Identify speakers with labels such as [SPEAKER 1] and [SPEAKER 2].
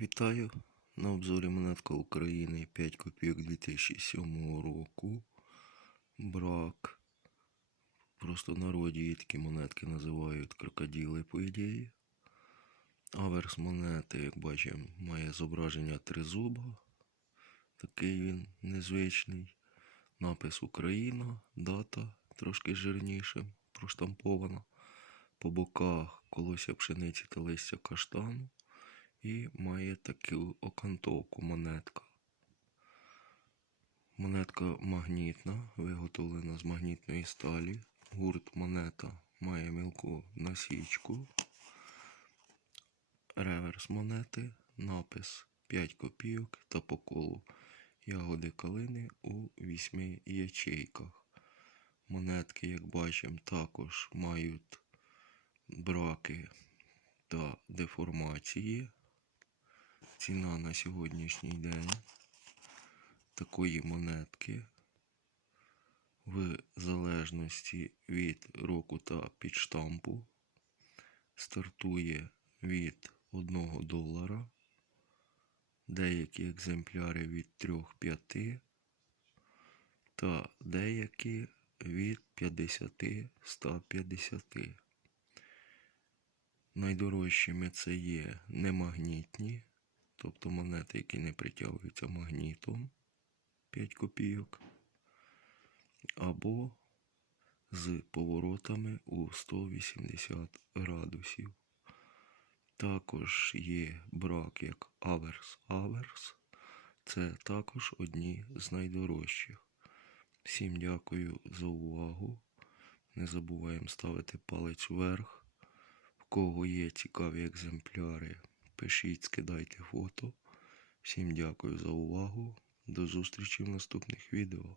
[SPEAKER 1] Вітаю! На обзорі монетка України 5 копійок 2007 року. Брак. Просто в народі її такі монетки називають крокодили, по ідеї. Аверс монети, як бачимо, має зображення тризуба. Такий він незвичний. Напис Україна, дата трошки жирнішим, проштампована. По боках колося пшениці та листя каштану. І має таку окантовку монетка. Монетка магнітна, виготовлена з магнітної сталі. Гурт монета має мілку насічку. Реверс монети, напис 5 копійок та по колу ягоди калини у 8 ячейках. Монетки, як бачимо, також мають браки та деформації. Ціна на сьогоднішній день такої монетки в залежності від року та підштампу стартує від 1 долара, деякі екземпляри від 3-5 та деякі від 50-150. Найдорожчими це є немагнітні, тобто монети, які не притягуються магнітом 5 копійок, або з поворотами у 180 градусів. Також є брак як аверс-аверс. Це також одні з найдорожчих. Всім дякую за увагу. Не забуваємо ставити палець вверх. В кого є цікаві екземпляри, пишіть, скидайте фото. Всім дякую за увагу. До зустрічі в наступних відео.